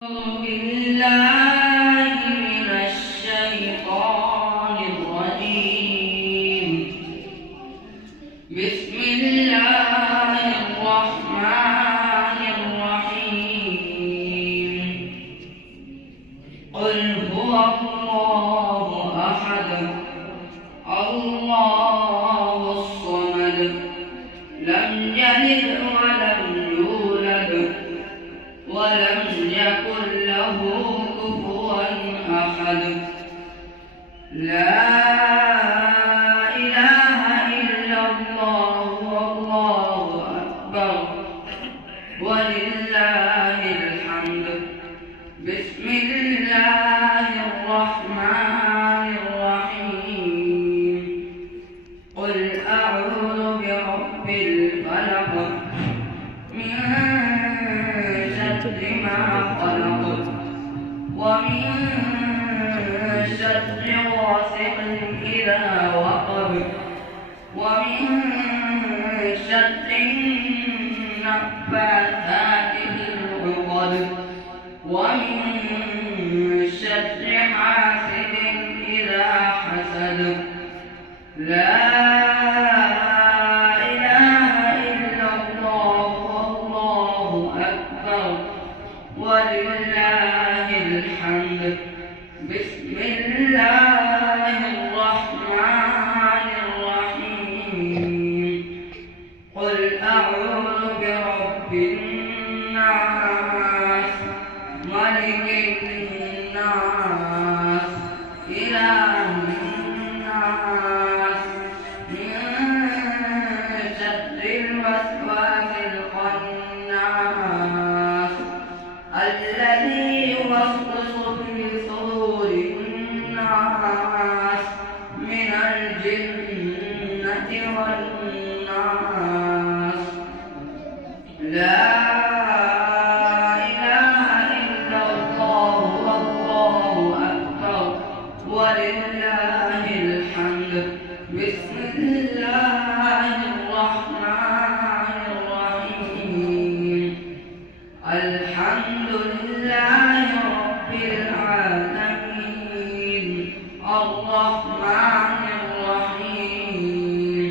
بالله من الشيطان الرجيم. بسم الله الرحمن الرحيم. قل هو الله أحد الله الصمد لم يلد ولم يولد ولم يكن له كفوا أحد. لا إله إلا الله والله أكبر ولله الحمد. بسم الله الرحمن الرحيم. قل أعوذ برب الفلق من شر ما خلق ومن شر غاسق إذا وقب ومن شر النفاثات في العقد ومن شر حاسد إذا حسد. لا ولله الحمد. بسم الله الرحمن الرحيم. قل أعوذ برب الناس ملك الناس إله الناس من شر الوسواس الخناس الذي يوسوس في صدور الناس من الجنة والناس. لا إله إلا الله والله أكبر ولله الحمد. بسم الله الرحمن الرحيم. الحمد لله رب العالمين الرحمن الرحيم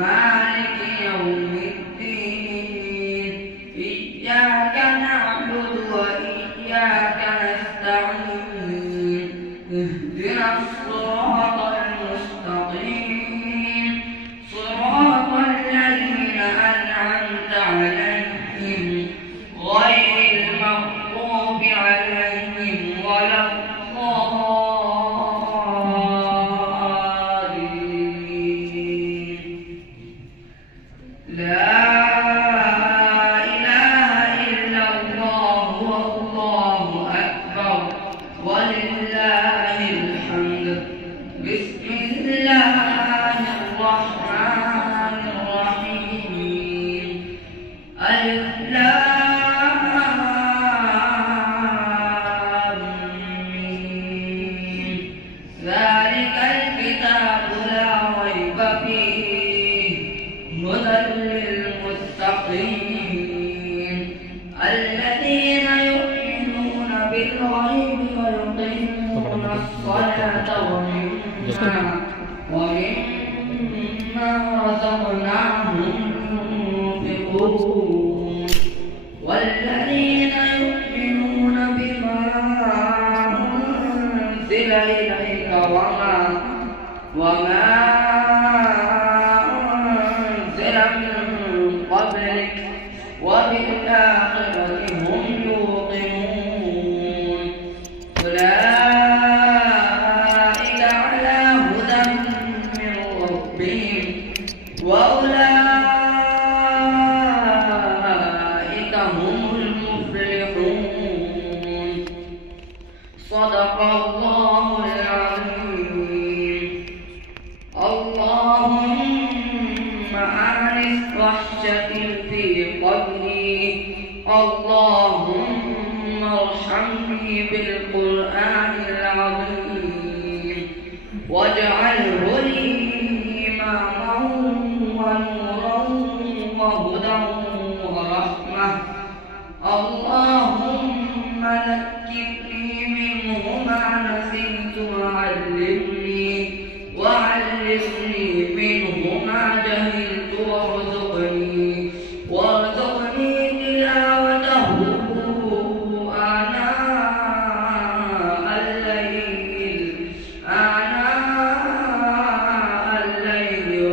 مالك يوم الدين. إياك نعبد وإياك نستعين. اهدنا الصراط المستقيم صراط الذين أنعمت عليهم غير المغضوب عليهم ولا الضالين. لا إله إلا الله والله أكبر ولله الحمد. بسم الله الرحمن الرحيم. ألف ذلك الكتاب لا ريب فيه هدى للمتقين الذين يؤمنون بالغيب ويقيمون الصلاة ومما رزقناهم ينفقون والذين يؤمنون بما أنزل إليك وما أنزل من قبلك وبالآخرة هم يوقنون. أولئك على هدى من ربهم وأولئك هم المفلحون. صدق الله العظيم. اللهم آنس وحشتي في قبري. اللهم ارحمني بالقرآن العظيم واجعله لي إماما ونورا وهدى ورحمة. اللهم لك ذكرني منه ما نسيت وعلمني منه ما جهلت وارزقني تلاوته آناء الليل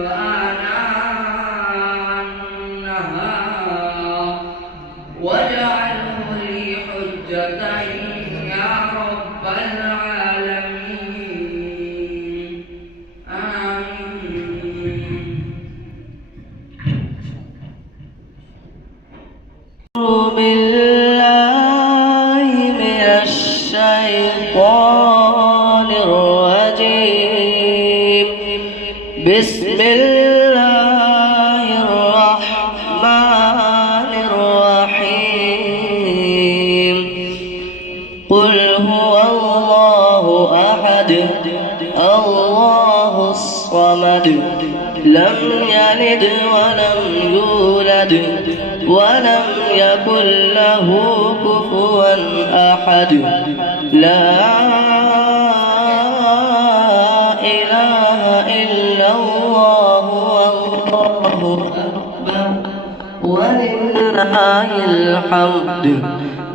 وآناء النهار واجعله لي حجة يا رب العالمين آمين. بالله من الشيطان الرجيم. بسم الله الرحمن الرحيم. قل هو الله أحد الله الصمد لم يلد ولم يولد ولم يكن له كفوا أحد. لا إله إلا الله والله أكبر ولله الحمد.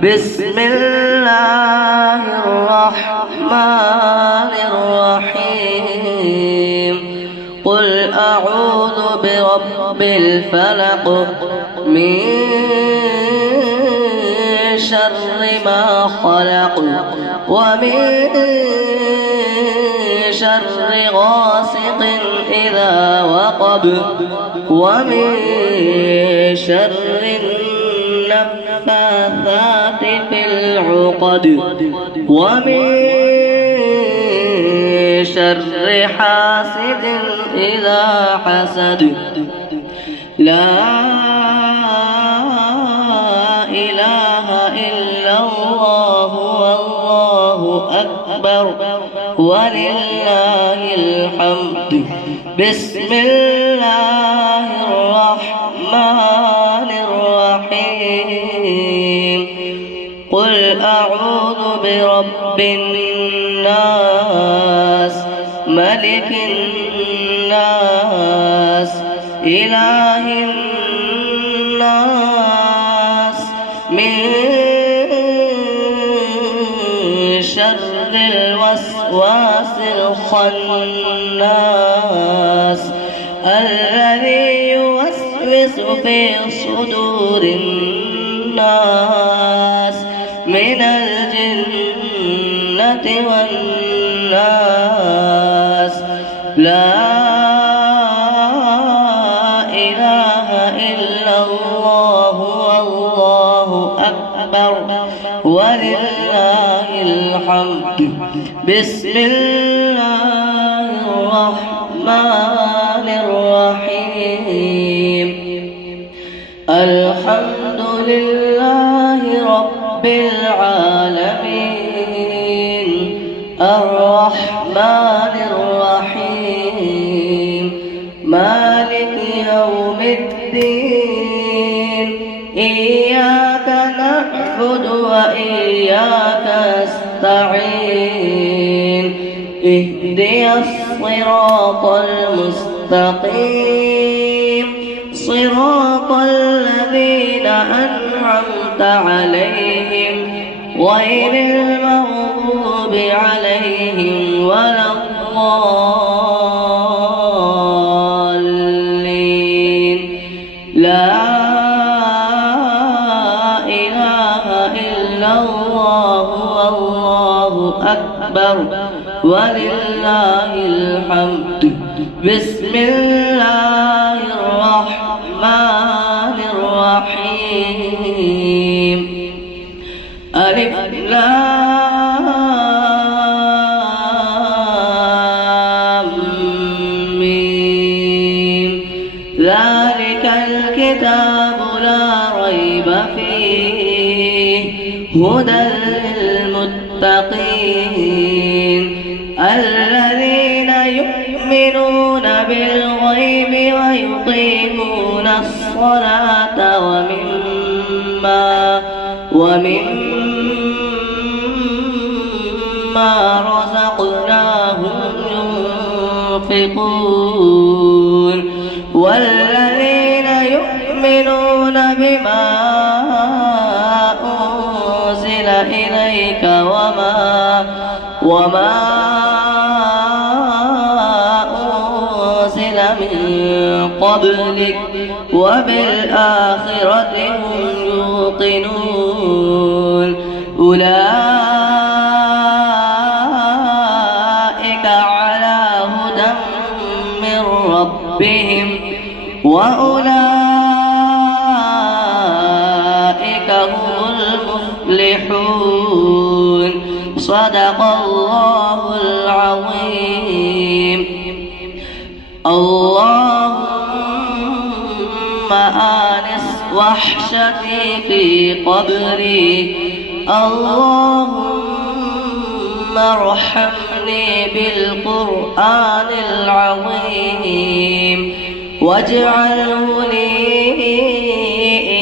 بسم الله الرحمن الرحيم. قل أعوذ برب الفلق من شر ما خلق ومن شر غاسق إذا وقب ومن شر النفاثات في العقد ومن شر حاسد إذا حسد. لا إله إلا الله والله أكبر ولله الحمد. بسم الله الرحمن الرحيم. قل أعوذ برب الناس ملك الناس إله الناس من شر الوسواس الخناس الذي يوسوس في صدور الناس من الجنة والناس. لا إله إلا الله والله أكبر ولله الحمد. بسم الله الرحمن الرحيم. الحمد لله رب العالمين الرحمن الرحيم مالك يوم الدين. إياك نعبد وإياك نستعين. اهدنا الصراط المستقيم صراط الذين أنعمت عليهم غير المغضوب عليهم ولا الضالين. لا إله إلا الله والله أكبر ولله الحمد. بسم الله الرحمن الرحيم. ألف لام ميم. ذلك الكتاب لا ريب فيه هدى للمتقين الذين يؤمنون بالغيب ويقيمون الصلاة ومما مما رزقناهم ينفقون والذين يؤمنون بما أنزل إليك وما أنزل من قبلك وبالآخرة هم يوقنون أولئك على هدى من ربهم وأولئك هم المفلحون صدق الله العظيم. اللهم آنس وحشتي في قبري اللهم ارحمني بالقرآن العظيم واجعله لي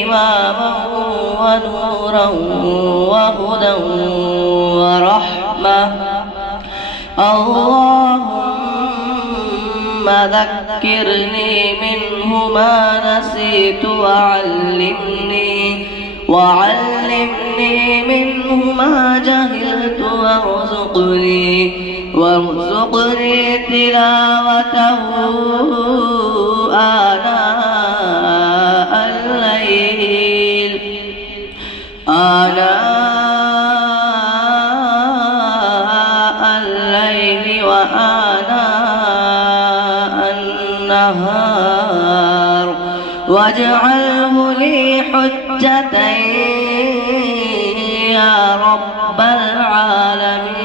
إماما ونورا وهدى ورحمة. اللهم ذكرني منه ما نسيت وعلمني منه ما جهلت وارزقني تلاوته آناء الليل وآناء النهار واجعله لي حجة يا رب العالمين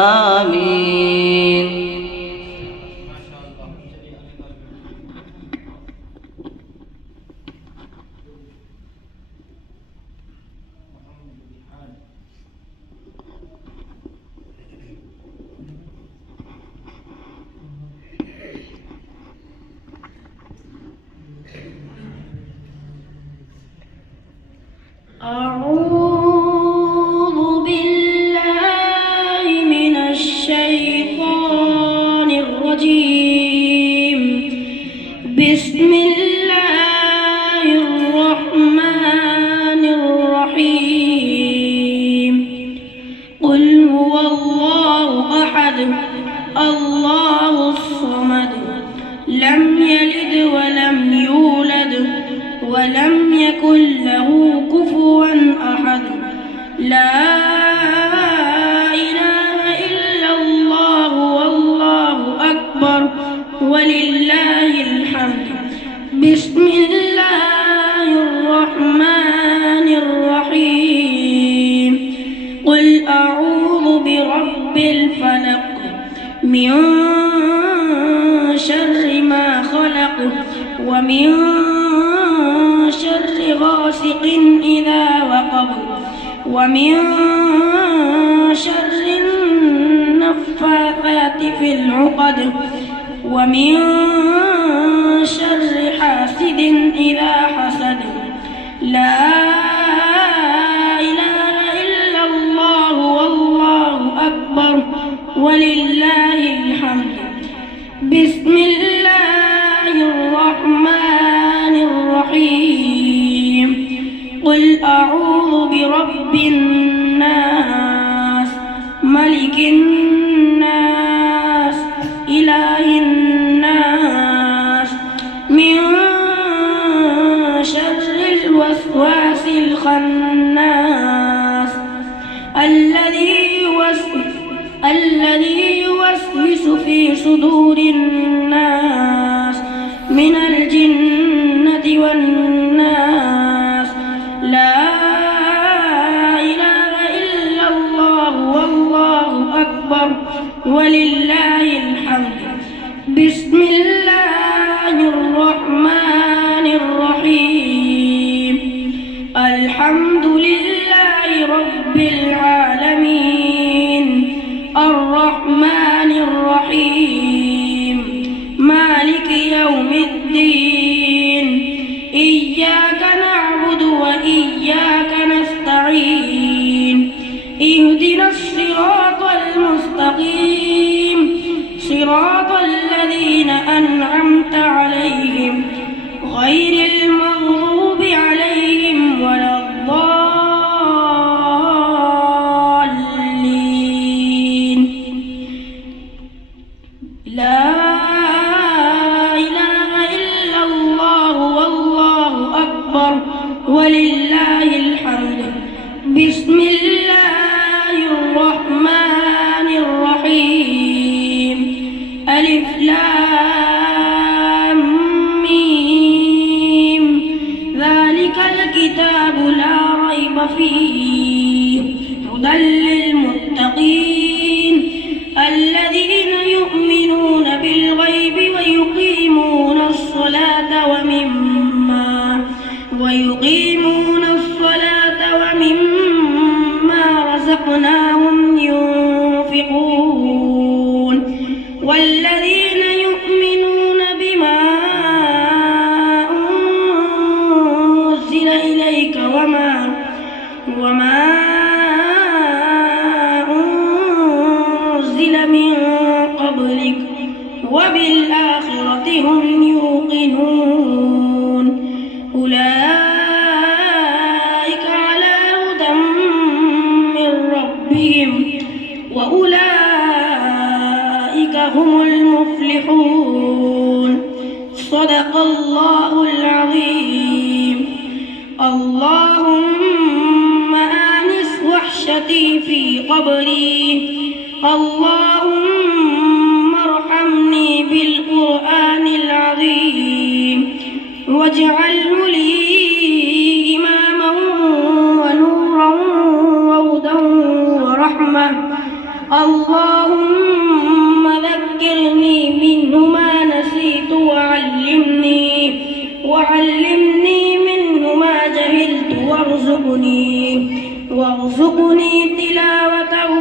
آمين. أعوذ بالله من الشيطان الرجيم. بسم الله الرحمن الرحيم. قل هو الله أحد الله الصمد لم يلد ولم يولد ولم يكن له كفوا أحد. لا إله إلا الله والله أكبر ولله الحمد. بسم الله الرحمن الرحيم. قل أعوذ برب الفلق من شر ما خلق ومن شر غاسق إذا وقب ومن شر النفاثات في العقد ومن شر حاسد إذا حسد. لا إله إلا الله والله أكبر ولله الحمد. بسم الله الرحمن الرحيم. قل أعوذ برب الناس ملك الناس إله الناس من شر الوسواس الخناس الذي يوسوس في صدور الناس من الجنة والناس. لا إله إلا الله والله أكبر ولله الحمد. بسم الله الرحمن الرحيم. الحمد لله رب العالمين الرحمن الرحيم مالك يوم الدين. إياك نعبد وإياك نستعين. اهدنا الصراط المستقيم صراط الذين أنعمت عليهم غير المغضوب عليهم ولا الضالين. لا إله إلا الله والله أكبر ولله الحمد. بسم الله الرحمن الرحيم. ألف لام ميم. ذلك الكتاب لا ريب فيه هدى للمتقين الذين يؤمنون بالغيب ويقيمون الصلاة ومما رزقناهم ينفقون. والذين يؤمنون بما أنزل إليك وما أنزل من قبلك وبالآخرة هم يوقنون. أولئك على هدى من ربهم وأولئك هم المفلحون. صدق الله العظيم. اللهم آنس وحشتي في قبري. اللهم ارحمني بالقرآن العظيم واجعله لي إماما ونورا وهدى ورحمة. اللهم ذكرني منه ما نسيت وعلمني منه ما جهلت وارزقني تلاوته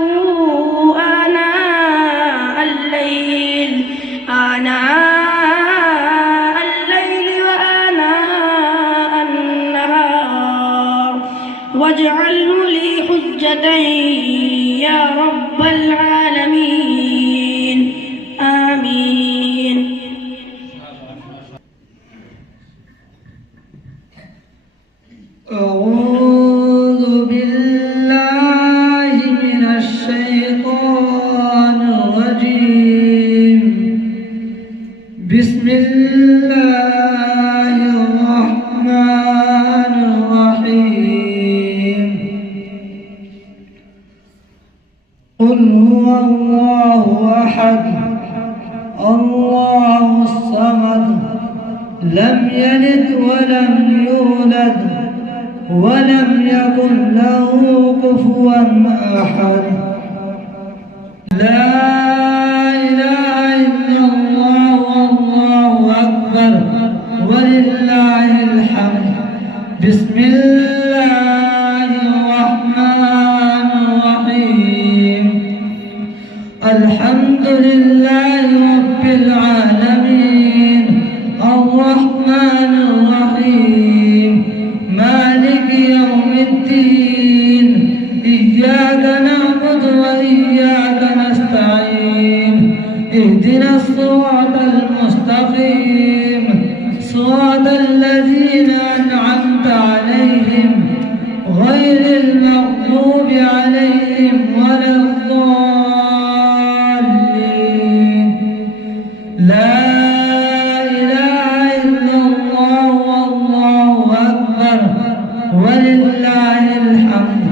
آناء الليل وآناء النهار واجعله لي حجة يا رب العالمين. آمين. أعوذ بالله من الشيطان الرجيم. بسم الله الرحمن الرحيم. قل هو الله أحد الله الصمد لم يلد ولم يولد ولم يكن له كفوا أحد. لا إله إلا الله والله أكبر ولله الحمد. بسم الله الرحمن الرحيم. الحمد لله رب العالمين الرحمن الرحيم مالك يوم الدين. إياك نعبد وإياك نستعين. اهدنا الصراط المستقيم صراط الذين أنعمت عليهم غير المغضوب عليهم ولا الضالين. لا إله إلا الله والله أكبر ولله الحمد.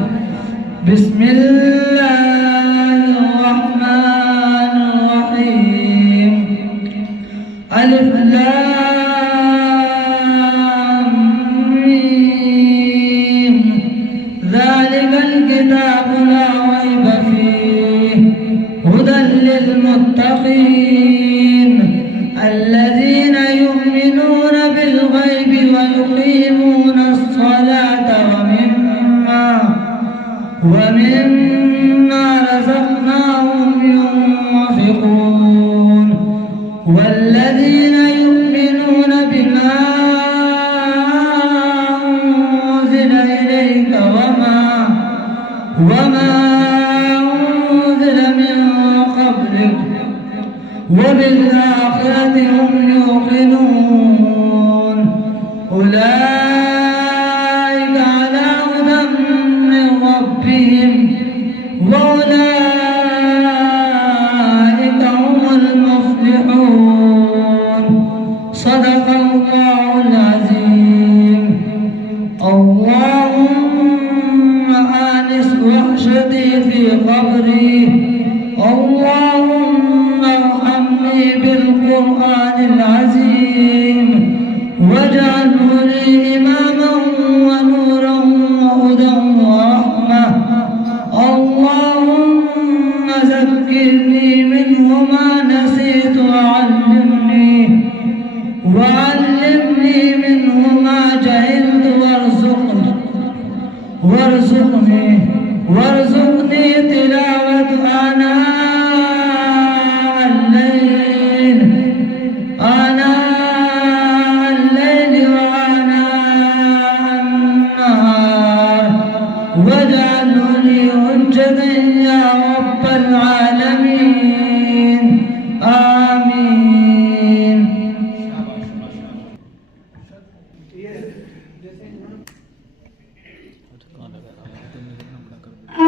بسم الله الرحمن الرحيم. ألف لام ميم. ذلك الكتاب لا ريب فيه هدى للمتقين الذين يؤمنون بالغيب ويقيمون الصلاة ومما رزقناهم ينفقون. والذين يؤمنون بما أنزل إليك وما وبالآخرة هم يوقنون أولئك على هدى من ربهم وأولئك هم المفلحون صدق الله العظيم اللهم آنس وحشتي في قبري اللهم ارحمني بالقرآن العظيم واجعله لي إماما ونورا وهدى ورحمة اللهم ذكرني منه ما نسيت وعلمني منه ما جهلت وارزقني تلاوة آناء الليل وآناء النهار واجعله لي حجة يا رب العالمين آمين.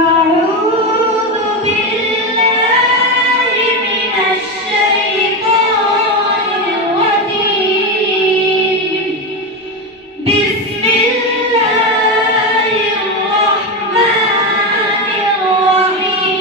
أعوذ بالله من الشيطان الرجيم بسم الله الرحمن الرحيم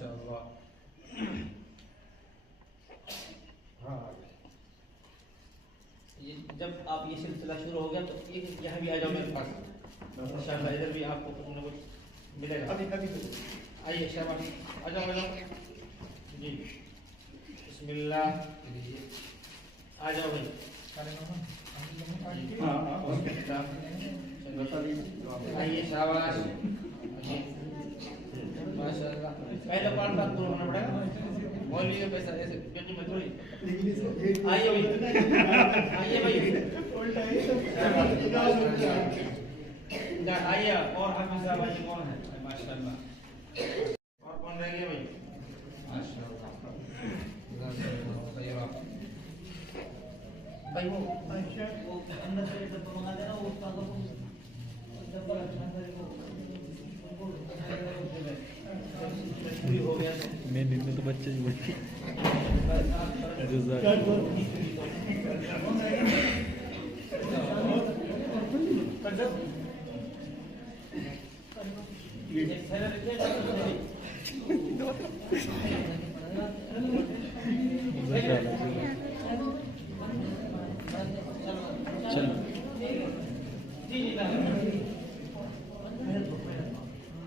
ماشاءاللہ. جب آپ یہ سلسلہ شروع ہو گیا تو یہاں بھی آ جاؤ میرے پاس انشاءاللہ. ادھر بھی آپ کو کچھ نہ کچھ ملے گا. آئیے شہباز آ جاؤ جی. بسم اللہ. آ جاؤ بھائی. آئیے شہباز. ماشاءاللہ. پہلے پارٹ بات پورا ہونا پڑے گا. مولوی کا پیسہ ایسے بیٹی میں تھوڑی. آئیے بھائی. آئیے بھائی. آئیے. اور حافظ صاحب آئیے. کون ہے؟ ماشاءاللہ. اور کون رہ گیا بھائی؟ ماشاءاللہ. بھائی وہ اندر سے ڈبہ منگا دینا. وہ استاد کو ڈبہ اچھا کرے وہ ہو گیا. میں دن میں تو بچے ہی بچے چلو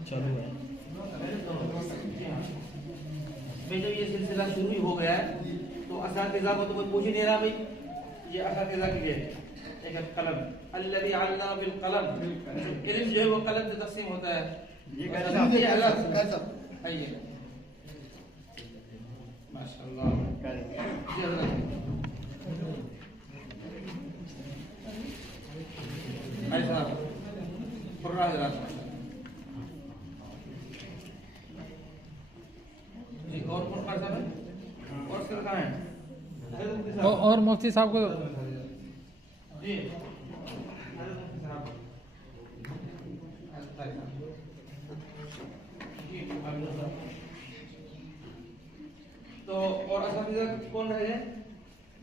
چلو. جب یہ سلسلہ شروع ہو گیا ہے تو اساتذہ کو تو کوئی پوچھ ہی نہیں رہا. بھائی یہ اساتذہ کے لیے ایک قلم الذي علم بالقلم. علم جو ہے وہ قلم سے تقسیم ہوتا ہے. آئیے ماشاءاللہ. ایسا پورا حضرات. اور کون پڑھتا ہے؟ اور سر کہاں ہے؟ اور مفتی صاحب کو جی. تو اور اساتذہ کون رہے ہیں؟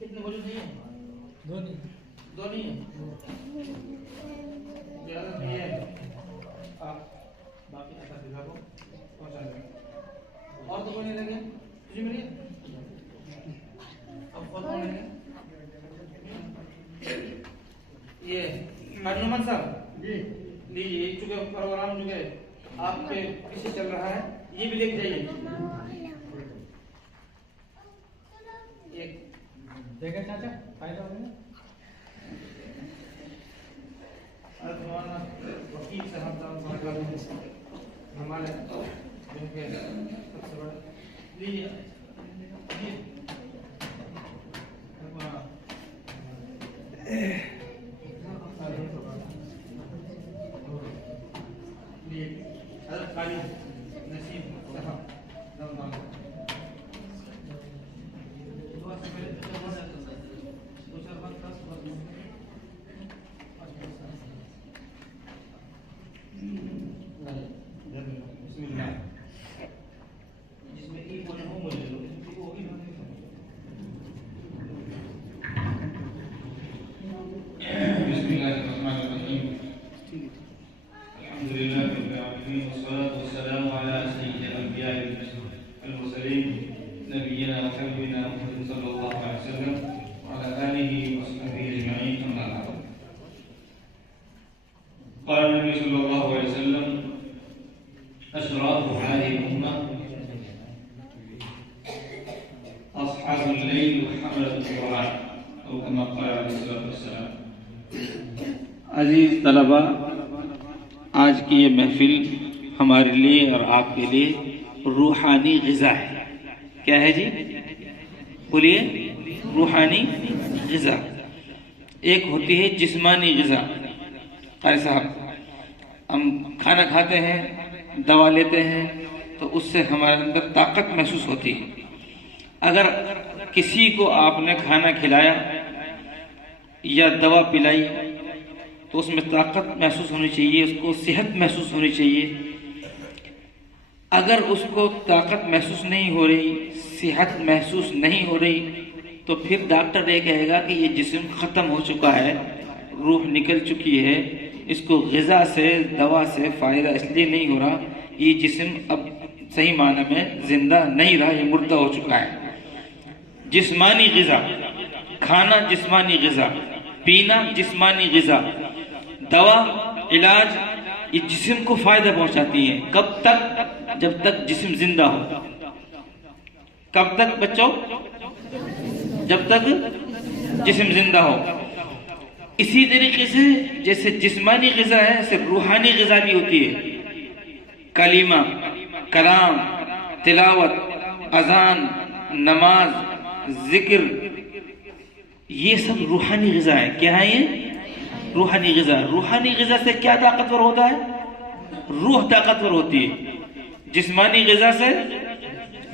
کتنے موجود نہیں ہیں؟ دو نہیں ہیں. زیادہ نہیں ہے. آپ باقی اساتذہ کو پہنچا دیں. اور تو کوئی نہیں لگے جی. ملیے اب خود کون لگے؟ یہ نعمان صاحب جی لیجیے. چونکہ پروگرام جو ہے آپ کے پیچھے چل رہا ہے یہ بھی لے جائیے. ایک دیکھیں چاچا فائدہ ہوگا. وکیل صاحب ہمارے جن کے سب سے بڑے لیجیے. حضرت خالد نصیب صاحب بسم اللہ. جس میں ایک بولے ہوں بولے لو ہوگی. بسم اللہ الرحمن الرحیم. الحمد لله رب العالمين والصلاة والسلام على سيد الأنبياء المرسلين نبينا وحبيبنا محمد صلى الله عليه وسلم وعلى آله وصحبه أجمعين. أما بعد. قال النبي صلى الله عليه وسلم أشراف هذه الأمة أصحاب الليل وحملة القرآن أو كما قال عليه الصلاة والسلام. عزیز طلبہ، آج کی یہ محفل ہمارے لیے اور آپ کے لیے روحانی غذا ہے. کیا ہے جی؟ بولیے. روحانی غذا. ایک ہوتی ہے جسمانی غذا. قاری صاحب، ہم کھانا کھاتے ہیں، دوا لیتے ہیں تو اس سے ہمارے اندر طاقت محسوس ہوتی ہے. اگر کسی کو آپ نے کھانا کھلایا یا دوا پلائی تو اس میں طاقت محسوس ہونی چاہیے، اس کو صحت محسوس ہونی چاہیے. اگر اس کو طاقت محسوس نہیں ہو رہی، صحت محسوس نہیں ہو رہی تو پھر ڈاکٹر یہ کہے گا کہ یہ جسم ختم ہو چکا ہے، روح نکل چکی ہے، اس کو غذا سے دوا سے فائدہ اس لیے نہیں ہو رہا، یہ جسم اب صحیح معنی میں زندہ نہیں رہا، یہ مردہ ہو چکا ہے۔ جسمانی غذا، کھانا جسمانی غذا، پینا جسمانی غذا، دوا علاج، یہ جسم کو فائدہ پہنچاتی ہیں۔ کب تک؟ جب تک جسم زندہ ہو۔ کب تک بچوں؟ جب تک جسم زندہ ہو۔ اسی طریقے سے جیسے جسمانی غذا ہے ایسے روحانی غذا بھی ہوتی ہے۔ کلمہ، کلام، تلاوت، اذان، نماز، ذکر، یہ سب روحانی غذا ہے۔ کیا ہے یہ؟ روحانی غذا۔ روحانی غذا سے کیا طاقتور ہوتا ہے؟ روح طاقتور ہوتی ہے۔ جسمانی غذا سے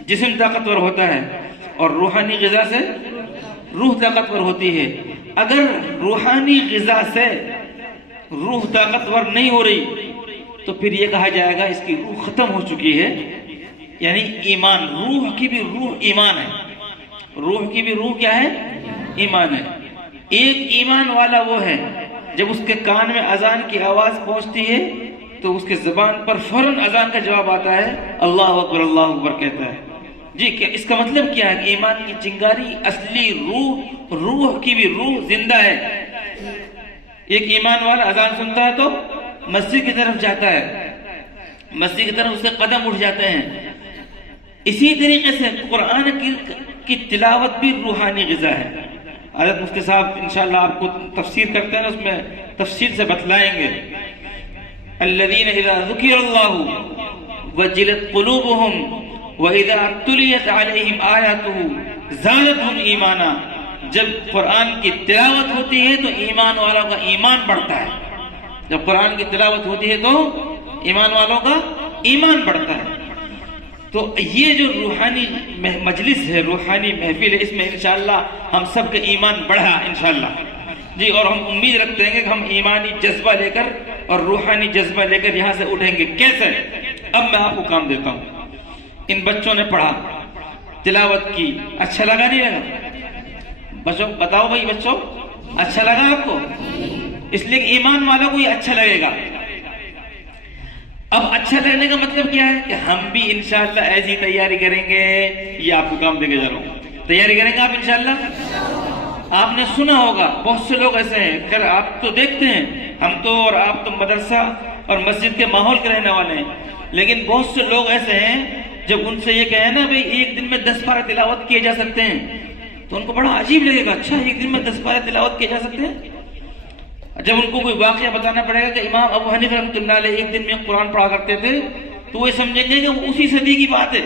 جسم طاقتور ہوتا ہے اور روحانی غذا سے روح طاقتور ہوتی ہے۔ اگر روحانی غذا سے روح طاقتور نہیں ہو رہی تو پھر یہ کہا جائے گا اس کی روح ختم ہو چکی ہے، یعنی ایمان۔ روح کی بھی روح ایمان ہے۔ روح کی بھی روح کیا ہے؟ ایمان ہے۔ ایک ایمان والا وہ ہے جب اس کے کان میں اذان کی آواز پہنچتی ہے تو اس کے زبان پر فوراً اذان کا جواب آتا ہے، اللہ اکبر اللہ اکبر کہتا ہے۔ جی کہ اس کا مطلب کیا ہے کہ ایمان کی چنگاری، اصلی روح کی بھی روح زندہ ہے۔ ایک ایمان والا اذان سنتا ہے تو مسجد کی طرف جاتا ہے، مسجد کی طرف اس سے قدم اٹھ جاتے ہیں۔ اسی طریقے سے قرآن کی تلاوت بھی روحانی غذا ہے۔ حضرت مفتی صاحب انشاءاللہ آپ کو تفسیر کرتے ہیں، اس میں تفسیر سے بتلائیں گے۔ الذین اذا ذکر اللہ وجلت قلوبہم وَإِذَا تُلِيَتْ عَلَيْهِمْ آيَاتُهُ زَادَتْهُمْ ایمانا۔ جب قرآن کی تلاوت ہوتی ہے تو ایمان والوں کا ایمان بڑھتا ہے۔ جب قرآن کی تلاوت ہوتی ہے تو ایمان والوں کا ایمان بڑھتا ہے۔ تو یہ جو روحانی مجلس ہے، روحانی محفل ہے، اس میں انشاءاللہ ہم سب کا ایمان بڑھا انشاءاللہ جی، اور ہم امید رکھتے ہیں کہ ہم ایمانی جذبہ لے کر اور روحانی جذبہ لے کر یہاں سے اٹھیں گے۔ کیسے؟ اب میں آپ کو کام دیتا ہوں۔ ان بچوں نے پڑھا، تلاوت کی، اچھا لگا نہیں لگا؟ بچوں بتاؤ بھائی، بچوں اچھا لگا آپ کو؟ اس لیے کہ ایمان والوں کو یہ اچھا لگے گا۔ اب اچھا لگنے کا مطلب کیا ہے کہ ہم بھی انشاءاللہ ایسی تیاری کریں گے۔ یہ آپ کو کام دے کے جا رہا ہوں، تیاری کریں گے آپ انشاءاللہ۔ آپ نے سنا ہوگا بہت سے لوگ ایسے ہیں، خیر آپ تو دیکھتے ہیں، ہم تو اور آپ تو مدرسہ اور مسجد کے ماحول کے رہنے والے ہیں، لیکن بہت سے لوگ ایسے ہیں جب ان سے یہ کہیں نا بھئی ایک دن میں 10 پارہ تلاوت کیے جا سکتے ہیں تو ان کو بڑا عجیب لگے گا۔ اچھا ایک دن میں 10 پارہ تلاوت کیے جا سکتے ہیں؟ جب ان کو کوئی واقعہ بتانا پڑے گا کہ امام ابو حنیفہ رحمۃ اللہ علیہ ایک دن میں قرآن پڑھا کرتے تھے تو وہ سمجھیں گے کہ وہ اسی صدی کی بات ہے۔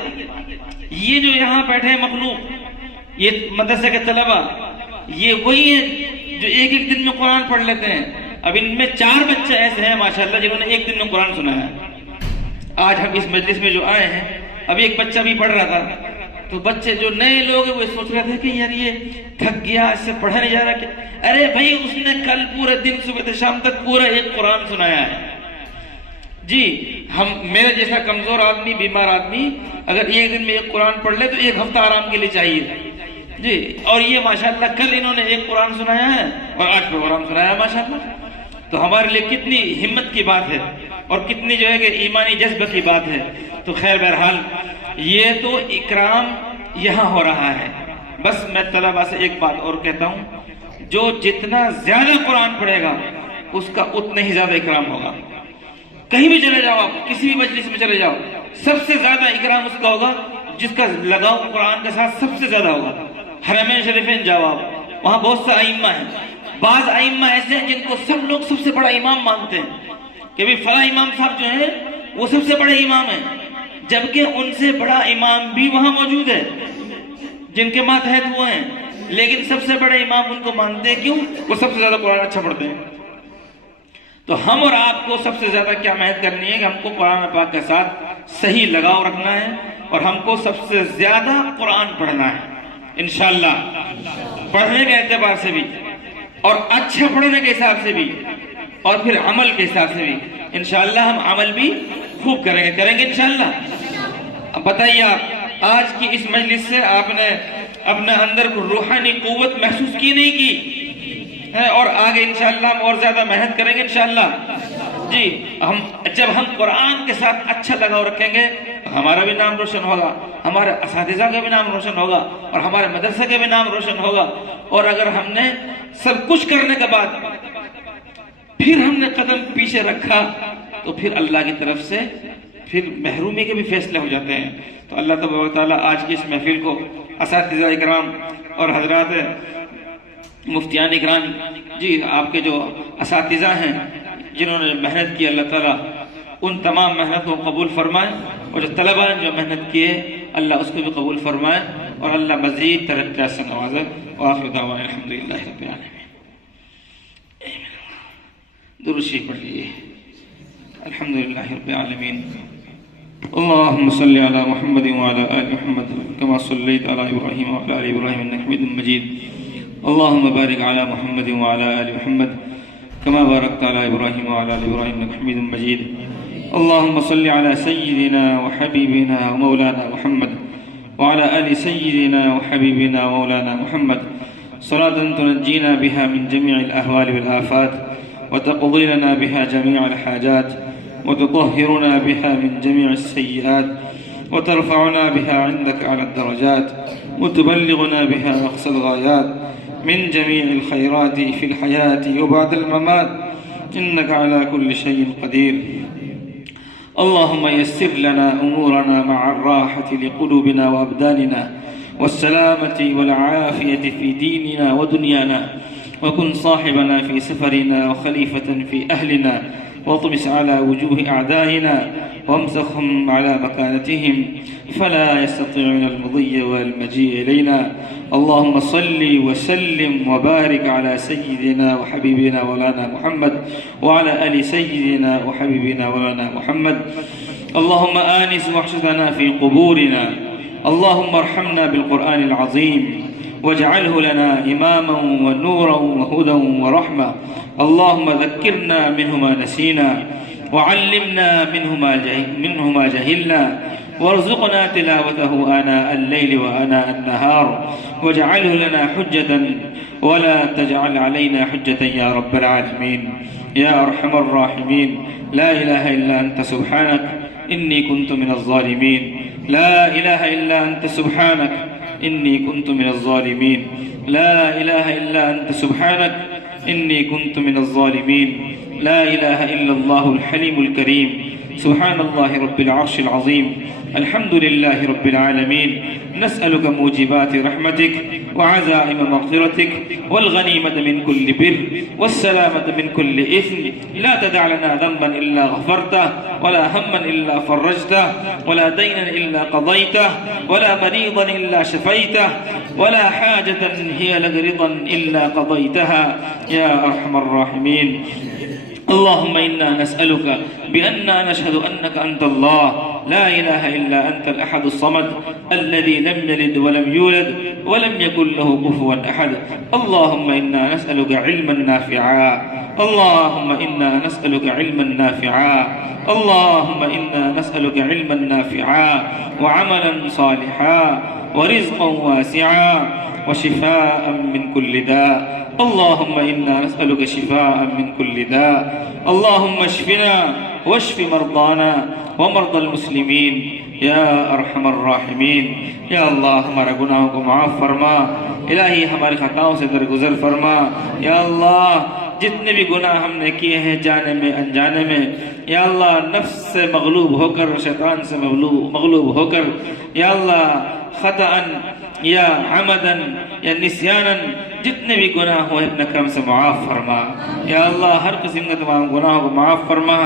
یہ جو یہاں بیٹھے ہیں مخلوق، یہ مدرسے کے طلبہ، یہ وہی ہیں جو ایک ایک دن میں قرآن پڑھ لیتے ہیں۔ اب ان میں 4 بچے ایسے ہیں ماشاءاللہ جنہوں نے ایک دن میں قرآن سنا ہے۔ آج ہم اس مجلس میں جو آئے ہیں، ابھی ایک بچہ بھی پڑھ رہا تھا تو بچے جو نئے لوگ ہیں وہ سوچ رہے تھے کہ یار یہ تھک گیا، اس سے پڑھا نہیں جا رہا۔ کہ ارے بھائی اس نے کل پورے دن صبح سے شام تک پورا ایک قرآن سنایا ہے۔ جی میرے جیسا کمزور آدمی، بیمار آدمی اگر ایک دن میں ایک قرآن پڑھ لے تو ایک ہفتہ آرام کے لیے چاہیے جی۔ اور یہ ماشاءاللہ کل انہوں نے ایک قرآن سنایا ہے اور آج پہ قرآن سنایا ہے ماشاءاللہ۔ تو ہمارے لیے کتنی ہمت کی بات ہے اور کتنی جو ہے کہ ایمانی جذبہ کی بات ہے۔ تو خیر بہرحال یہ تو اکرام یہاں ہو رہا ہے۔ بس میں طلبہ سے ایک بات اور کہتا ہوں، جو جتنا زیادہ قرآن پڑھے گا اس کا اتنا ہی زیادہ اکرام ہوگا۔ کہیں بھی چلے جاؤ آپ، کسی بھی مجلس میں چلے جاؤ، سب سے زیادہ اکرام اس کا ہوگا جس کا لگاؤ قرآن کے ساتھ سب سے زیادہ ہوگا۔ حرمین شریفین جاؤ آپ، وہاں بہت سے ائمہ ہیں، بعض ائمہ ایسے ہیں جن کو سب لوگ سب سے بڑا امام مانتے ہیں کہ بھی فلاں امام صاحب جو ہیں وہ سب سے بڑے امام ہیں، جبکہ ان سے بڑا امام بھی وہاں موجود ہے جن کے ماتحت وہ ہیں، لیکن سب سے بڑے امام ان کو مانتے ہیں۔ کیوں؟ وہ سب سے زیادہ قرآن اچھا پڑھتے ہیں۔ تو ہم اور آپ کو سب سے زیادہ کیا محنت کرنی ہے کہ ہم کو قرآن پاک کے ساتھ صحیح لگاؤ رکھنا ہے اور ہم کو سب سے زیادہ قرآن پڑھنا ہے انشاءاللہ، پڑھنے کے اعتبار سے بھی اور اچھا پڑھنے کے حساب سے بھی اور پھر عمل کے حساب سے بھی انشاءاللہ۔ ہم عمل بھی خوب کریں گے انشاءاللہ۔ اب بتائیے آپ آج کی اس مجلس سے آپ نے اپنے اندر کو روحانی قوت محسوس کی نہیں کی ہے؟ اور آگے انشاءاللہ ہم اور زیادہ محنت کریں گے انشاءاللہ جی۔ جب ہم قرآن کے ساتھ اچھا لگاؤ رکھیں گے ہمارا بھی نام روشن ہوگا، ہمارے اساتذہ کا بھی نام روشن ہوگا، اور ہمارے مدرسے کا بھی نام روشن ہوگا۔ اور اگر ہم نے سب کچھ کرنے کے بعد پھر ہم نے قدم پیچھے رکھا تو پھر اللہ کی طرف سے پھر محرومی کے بھی فیصلے ہو جاتے ہیں۔ تو اللہ تبارک و تعالیٰ آج کی اس محفل کو اساتذہ اکرام اور حضرات مفتیان اکرام جی، آپ کے جو اساتذہ ہیں جنہوں نے محنت کی، اللہ تعالیٰ ان تمام محنت کو قبول فرمائے، اور جو طلباء نے جو محنت کی ہے اللہ اس کو بھی قبول فرمائے، اور اللہ مزید ترقیات سے نوازے۔ وآخر دعوانا الحمدللہ رب العالمین۔ درود شریف پڑھ لیجیے۔ الحمدللہ رب العالمین۔ اللهم صل على محمد وعلى آل محمد كما صليت على إبراهيم وعلى آل إبراهيم إنك حميد مجيد. اللهم بارك على محمد وعلى آل محمد كما باركت على إبراهيم وعلى آل إبراهيم إنك حميد مجيد. اللهم صل على سيدنا وحبيبنا ومولانا محمد وعلى آل سيدنا وحبيبنا ومولانا محمد صلاة تنجينا بها من جميع الأهوال والآفات وتقضي لنا بها جميع الحاجات وتطهرنا بها من جميع السيئات وترفعنا بها عندك على الدرجات وتبلغنا بها أقصى الغايات من جميع الخيرات في الحياة وبعد الممات إنك على كل شيء قدير. اللهم يسر لنا أمورنا مع الراحة لقلوبنا وأبداننا والسلامة والعافية في ديننا ودنيانا، وكن صاحبنا في سفرنا وخليفة في أهلنا، واطمس على وجوه أعدائنا وامسخهم على مكانتهم فلا يستطيعون المضي والمجيء إلينا. اللهم صل وسلم وبارك على سيدنا وحبيبنا مولانا محمد وعلى آل سيدنا وحبيبنا مولانا محمد. اللهم آنس وحشتنا في قبورنا. اللهم ارحمنا بالقرآن العظيم واجعله لنا إماما ونورا وهدى ورحمة. اللهم ذكرنا منه ما نسينا وعلمنا منه ما جهلنا وارزقنا تلاوته آناء الليل وآناء النهار واجعله لنا حجة ولا تجعل علينا حجة يا رب العالمين يا أرحم الراحمين. لا إله إلا أنت سبحانك إني كنت من الظالمين. لا إله إلا أنت سبحانك إني كنت من الظالمين. لا إله إلا أنت سبحانك إني كنت من الظالمين. لا إله إلا الله الحليم الكريم. سبحان الله رب العرش العظيم. الحمد لله رب العالمين. نسألك موجبات رحمتك وعزائم مغفرتك والغنيمة من كل بر والسلامة من كل إثم. لا تدع لنا ذنبا إلا غفرته ولا هما إلا فرجته ولا دينا إلا قضيته ولا مريضا إلا شفيته ولا حاجة هي لك رضا إلا قضيتها يا أرحم الراحمين. اللهم إنا نسألك بأننا نشهد أنك أنت الله لا إله إلا أنت الأحد الصمد الذي لم يلد ولم يولد ولم يكن له كفوا أحد. اللهم إنا نسألك علما نافعا. اللهم إنا نسألك علما نافعا. اللهم إنا نسألك علما نافعا وعملا صالحا ورزقا واسعا وشفاء من كل داء. اللهم إنا نسألك شفاء من كل داء. اللهم اشفنا واشف مرضانا ومرضى المسلمين یا ارحم الراحمین. یا اللہ ہمارے گناہوں کو معاف فرما. الہی ہماری خطاؤں سے درگزر فرما. یا اللہ جتنے بھی گناہ ہم نے کیے ہیں جانے میں انجانے میں، یا اللہ نفس سے مغلوب ہو کر، شیطان سے مغلوب ہو کر، یا اللہ خطأً یا عمداً یا نسیاناً جتنے بھی گناہ ہوئے اپنے کرم سے معاف فرما. یا اللہ ہر قسم کے تمام گناہوں کو معاف فرما.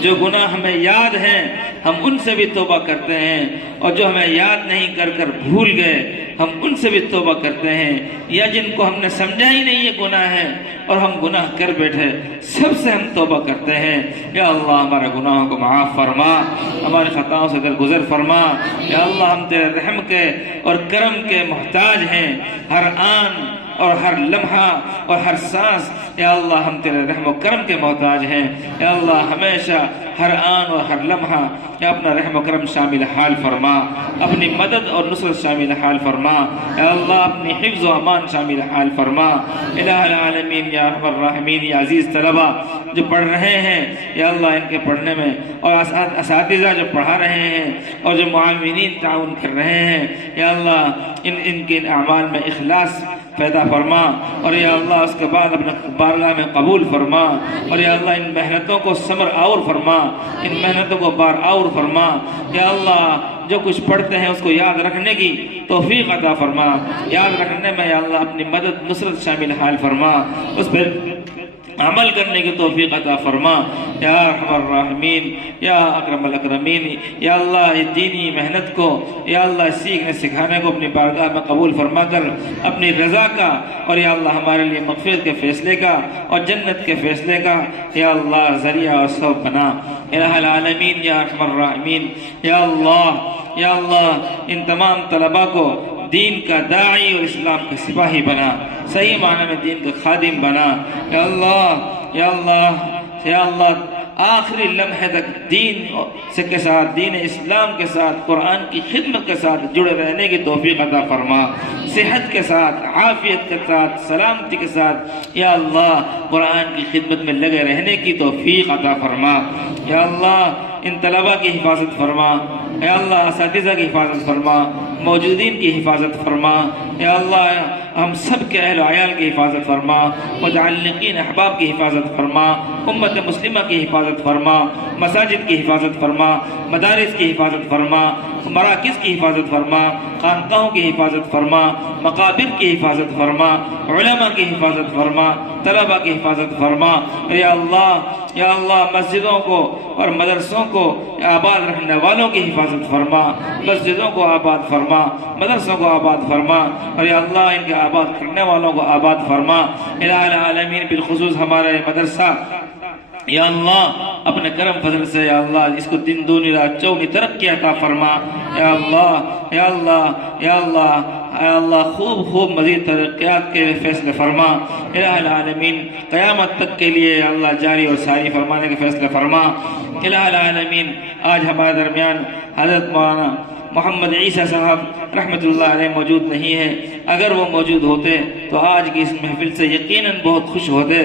جو گناہ ہمیں یاد ہیں ہم ان سے بھی توبہ کرتے ہیں، اور جو ہمیں یاد نہیں کر بھول گئے ہم ان سے بھی توبہ کرتے ہیں، یا جن کو ہم نے سمجھا ہی نہیں یہ گناہ ہے اور ہم گناہ کر بیٹھے سب سے ہم توبہ کرتے ہیں. یا اللہ ہمارے گناہوں کو معاف فرما، ہماری خطاؤں سے درگزر فرما. یا اللہ ہم تیرے رحم کے اور کرم کے محتاج ہیں، ہر آن اور ہر لمحہ اور ہر سانس. یا اللہ ہم تیرے رحم و کرم کے محتاج ہیں. یا اللہ ہمیشہ ہر آن اور ہر لمحہ یا اپنا رحم و کرم شامل حال فرما، اپنی مدد اور نصرت شامل حال فرما. یا اللہ اپنی حفظ و امان شامل حال فرما. الہ العالمین العالمین یا ارحم الراحمین یہ عزیز طلبہ جو پڑھ رہے ہیں یا اللہ ان کے پڑھنے میں، اور اساتذہ جو پڑھا رہے ہیں اور جو معاونین تعاون کر رہے ہیں یا اللہ ان کے اعمال میں اخلاص پیدا فرما، اور یا اللہ اس کے بعد اپنے بارگاہ میں قبول فرما، اور یا اللہ ان محنتوں کو ثمر آور فرما، ان محنتوں کو بار آور فرما یا اللہ جو کچھ پڑھتے ہیں اس کو یاد رکھنے کی توفیق عطا فرما، یاد رکھنے میں یا اللہ اپنی مدد نصرت شامل حال فرما، اس پر عمل کرنے کی توفیق عطا فرما یا ارحم الراحمین یا اکرم الاکرمین یا اللہ اس دینی محنت کو یا اللہ سیکھنے سکھانے کو اپنی بارگاہ میں قبول فرما کر اپنی رضا کا اور یا اللہ ہمارے لیے مغفرت کے فیصلے کا اور جنت کے فیصلے کا یا اللہ ذریعہ اور سبب بنا الہ العالمین یا ارحم الراحمین یا اللہ ان تمام طلباء کو دین کا داعی اور اسلام کا سپاہی بنا، صحیح معنی میں دین کا خادم بنا یا اللہ آخری لمحے تک دین کے ساتھ، دین اسلام کے ساتھ، قرآن کی خدمت کے ساتھ جڑے رہنے کی توفیق عطا فرما، صحت کے ساتھ، عافیت کے ساتھ، سلامتی کے ساتھ یا اللہ قرآن کی خدمت میں لگے رہنے کی توفیق عطا فرما یا اللہ ان طلباء کی حفاظت فرما یا اللہ اساتذہ کی حفاظت فرما، موجودین کی حفاظت فرما یا اللہ ہم سب کے اہل و عیال کی حفاظت فرما، متعلقین احباب کی حفاظت فرما، امت مسلمہ کی حفاظت فرما، مساجد کی حفاظت فرما، مدارس کی حفاظت فرما، مراکز کی حفاظت فرما، خانقاہوں کی حفاظت فرما، مقابر کی حفاظت فرما، علماء کی حفاظت فرما، طلباء کی حفاظت فرما یا اللہ مسجدوں کو اور مدرسوں کو آباد رکھنے والوں کی حفاظت فرما، مسجدوں کو آباد فرما، مدرسوں کو آباد فرما اور یا اللہ ان کے آباد کرنے والوں کو آباد فرما الہ العالمین، بالخصوص ہمارے مدرسہ یا اللہ اپنے کرم فضل سے یا اللہ اس کو دن دونی رات چوگنی ترقی عطا فرما یا اللہ خوب مزید ترقیات کے فیصلے فرما الہ العالمین، قیامت تک کے لیے یا اللہ جاری اور ساری فرمانے کے فیصلے فرما الہ العالمین۔ آج ہمارے درمیان حضرت مولانا محمد عیسیٰ صاحب رحمۃ اللہ علیہ موجود نہیں ہے، اگر وہ موجود ہوتے تو آج کی اس محفل سے یقیناً بہت خوش ہوتے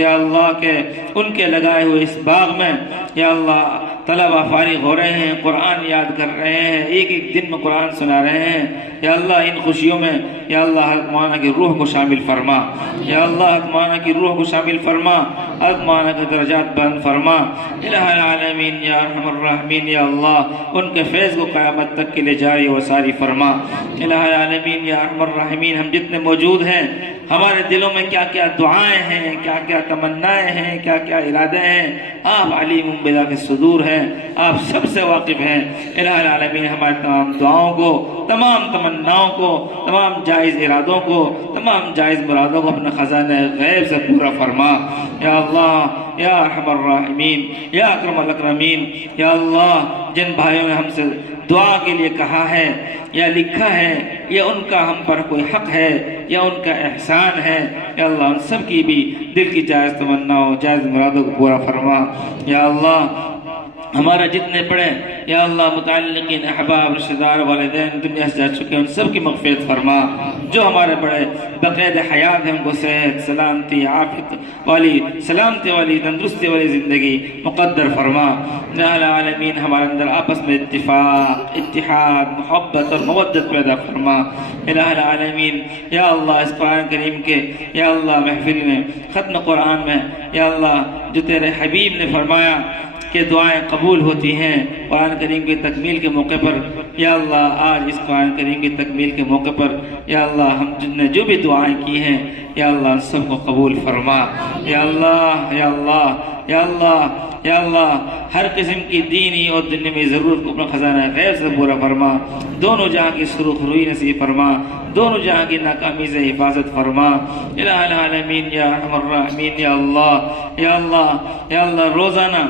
یا اللہ کے ان کے لگائے ہوئے اس باغ میں یا اللہ طلبہ فارغ ہو رہے ہیں، قرآن یاد کر رہے ہیں، ایک دن میں قرآن سنا رہے ہیں یا اللہ ان خوشیوں میں یا اللہ حضرت مولانا کی روح کو شامل فرما یا اللہ حضرت مولانا کی روح کو شامل فرما، حضرت مولانا کے درجات بلند فرما الہ العالمین یا ارحم الراحمین یا اللہ ان کے فیض کو قیامت تک کے لیے جاری و ساری فرما الہ العالمین یا ارحم الراحمین۔ ہم جتنے موجود ہیں ہمارے دلوں میں کیا کیا دعائیں ہیں، کیا کیا تمنائیں ہیں، کیا کیا ارادے ہیں، آپ علیم بذات الصدور ہیں، آپ سب سے واقف ہیں الہ العالمین۔ ہمارے تمام دعاؤں کو، تمام تمناؤں کو، تمام جائز ارادوں کو، تمام جائز مرادوں کو اپنے خزانہ غیب سے پورا فرما یا اللہ یا ارحم الراحمین یا اکرم الاکرمین یا اللہ جن بھائیوں نے ہم سے دعا کے لیے کہا ہے یا لکھا ہے یا ان کا ہم پر کوئی حق ہے یا ان کا احسان ہے یا اللہ ان سب کی بھی دل کی جائز تمناؤں جائز مرادوں کو پورا فرما یا اللہ۔ ہمارا جتنے پڑھے یا اللہ متعلقین احباب رشتہ دار والدین دنیا سے جا چکے ان سب کی مغفرت فرما، جو ہمارے بڑے بقید حیات ہیں ان کو صحت سلامتی عافیت والی سلامتی والی تندرستی والی زندگی مقدر فرما الہ العالمین۔ ہمارے اندر آپس میں اتفاق اتحاد محبت اور مودت پیدا فرما الہ العالمین یا اللہ۔ اس قرآن کریم کے یا اللہ محفل میں ختم قرآن میں یا اللہ جو تیرے حبیب نے فرمایا کہ دعائیں قبول ہوتی ہیں قرآن کریم کی تکمیل کے موقع پر یا اللہ آج اس قرآن کریم کی تکمیل کے موقع پر یا اللہ ہم جن نے جو بھی دعائیں کی ہیں یا اللہ ان سب کو قبول فرما یا اللہ یا اللہ یا اللہ یا اللہ۔ ہر قسم کی دینی اور دنیوی ضرورت کو اپنا خزانہ غیب سے پورا فرما، دونوں جہاں کی سرخ روئی نصیب فرما، دونوں جہاں کی ناکامی سے حفاظت فرما الہ العالمین یا ارحم الراحمین یا اللہ یا اللہ یا اللہ۔ روزانہ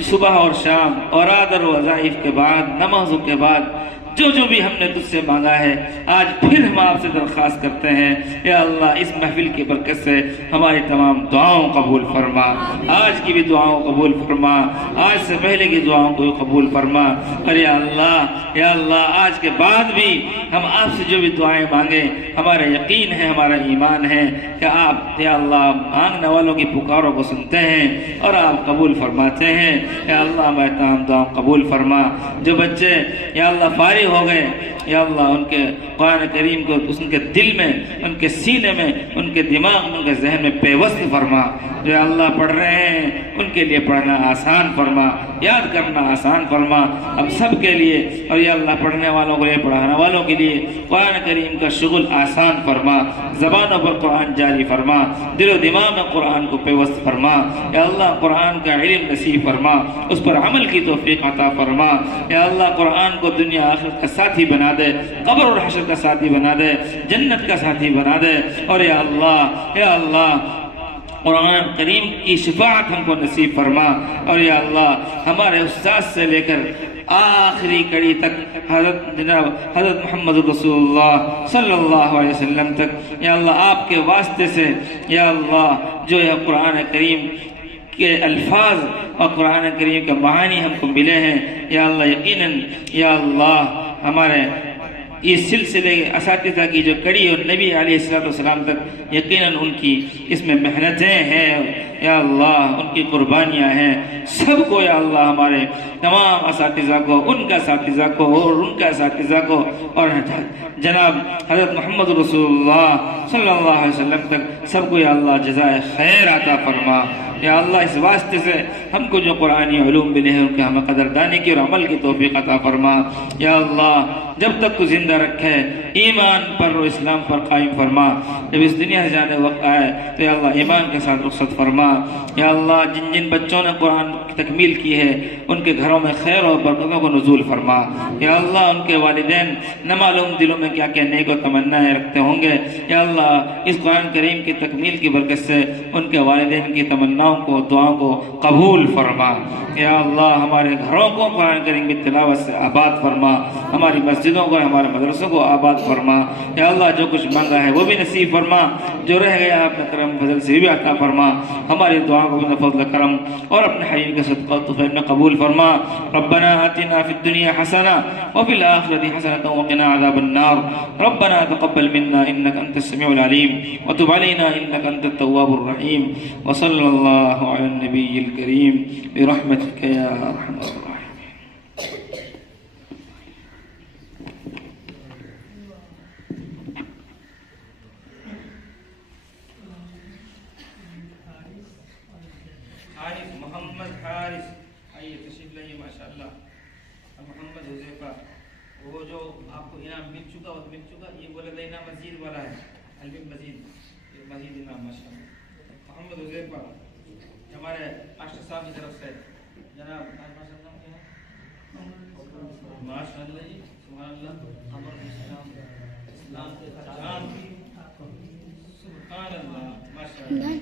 صبح اور شام اوراد اور وظائف کے بعد نمازوں کے بعد جو جو بھی ہم نے تجھ سے مانگا ہے آج پھر ہم آپ سے درخواست کرتے ہیں یا اللہ اس محفل کی برکت سے ہماری تمام دعاؤں قبول فرما، آج کی بھی دعاؤں قبول فرما، آج سے پہلے کی دعاؤں کو قبول فرما، اور یا اللہ آج کے بعد بھی ہم آپ سے جو بھی دعائیں مانگیں ہمارا یقین ہے، ہمارا ایمان ہے کہ آپ یا اللہ مانگنے والوں کی پکاروں کو سنتے ہیں اور آپ قبول فرماتے ہیں۔ یا اللہ ہمارے تمام دعاؤں قبول فرما۔ جو بچے یا اللہ فارغ ہو گئے یا اللہ ان کے قرآن کریم کو ان کے دل میں، ان کے سینے میں، ان کے دماغ میں، ان کے ذہن میں پیوست فرما۔ جو اللہ پڑھ رہے ہیں ان کے لیے پڑھنا آسان فرما، یاد کرنا آسان فرما ہم سب کے لیے، اور یا اللہ پڑھنے والوں کے لیے، پڑھانے والوں کے لیے قرآن کریم کا شغل آسان فرما، زبانوں پر قرآن جاری فرما، دل و دماغ میں قرآن کو پیوست فرما۔ یا اللہ قرآن کا علم نصیب فرما، اس پر عمل کی توفیق عطا فرما۔ یا اللہ قرآن کو دنیا آخرت کا ساتھی بنا دے، قبر اور حشر کا ساتھی بنا دے، جنت کا ساتھی بنا دے، اور یا اللہ قرآن کریم کی شفاعت ہم کو نصیب فرما، اور یا اللہ ہمارے استاد سے لے کر آخری کڑی تک حضرت محمد رسول اللہ صلی اللہ علیہ وسلم تک یا اللہ آپ کے واسطے سے یا اللہ جو یہ قرآن کریم کے الفاظ اور قرآن کریم کے معانی ہم کو ملے ہیں یا اللہ یقیناً یا اللہ ہمارے اس سلسلے اساتذہ کی جو کڑی اور نبی علیہ السلام تک یقیناً ان کی اس میں محنتیں ہیں یا اللہ، ان کی قربانیاں ہیں، سب کو یا اللہ ہمارے تمام اساتذہ کو، ان کا اساتذہ کو اور ان کا اساتذہ کو، اور جناب حضرت محمد رسول اللہ صلی اللہ علیہ وسلم تک سب کو یا اللہ جزائے خیر عطا فرما۔ یا اللہ اس واسطے سے ہم کو جو قرآنی علوم ملے ہیں ان کے ہمیں قدردانی کی اور عمل کی توفیق عطا فرما۔ یا اللہ جب تک تو زندہ رکھے ایمان پر اور اسلام پر قائم فرما، جب اس دنیا سے جانے وقت آئے تو یا اللہ ایمان کے ساتھ رخصت فرما۔ یا اللہ جن جن بچوں نے قرآن کی تکمیل کی ہے ان کے گھروں میں خیر اور برکتوں کو نزول فرما۔ یا اللہ ان کے والدین نہ معلوم دلوں میں کیا کیا نیک و تمنائیں رکھتے ہوں گے، یا اللہ اس قرآن کریم کی تکمیل کی برکت سے ان کے والدین کی تمناؤں کو، دعاؤں کو قبول فرما۔ یا اللہ ہمارے گھروں کو قرآن کریم کی تلاوت سے آباد فرما، ہماری مسجدوں کو، ہمارے مدرسوں کو آباد فرما۔ یا اللہ جو کچھ مانگا ہے وہ بھی نصیب فرما، جو رہ گیا اپنے کرم فضل سے بھی عطا فرما، ہماری دعاؤں کو اپنے فضل کرم اور اپنے حبیب کے صدقہ طفیل میں قبول فرما۔ ربنا آتنا فی الدنیا حسنہ وفی الآخرۃ حسنۃ وقنا عذاب النار۔ ربنا تقبل منا انک انت السمیع العلیم وتب علینا انک انت التواب الرحیم، وصلی اللہ علی النبی الکریم برحمتک یا ارحم الراحمین۔ محمد حارث آئیے تشریف لائیے ماشاءاللہ۔ محمد حذیفہ وہ جو آپ کو انعام مل چکا وہ مل چکا، یہ والدینہ مزید والا ہے، علم مزید، یہ مزید انعام ماشاءاللہ۔ محمد حذیفہ ہمارے ماسٹر صاحب کی طرف سے جناب ماشاءاللہ جی سبحان اللہ، امر اسلام، اسلام کے جان، سبحان اللہ ماشاءاللہ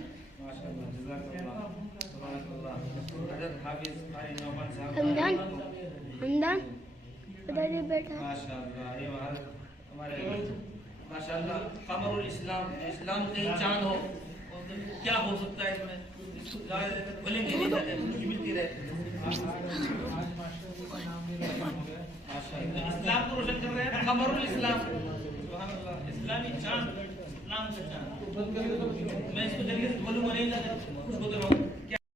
ماشاءاللہ، جزاک اللہ، سبحان اللہ۔ حضرت حافظ قاری نعمان صاحب ہمدان ادھر ہی بیٹھا ماشاءاللہ، یہ ہمارے ماشاءاللہ قمر الاسلام، اسلام کے چاند ہو کیا ہو سکتا ہے اس میں، بولیں گے نہیں ملتی رہے اسلام کو روشن کر رہے ہیں، قمر الاسلام، سبحان اللہ، اسلامی چاند، اسلام کا چاند۔ میں اس کو جلدی بولوں گا نہیں، اس کو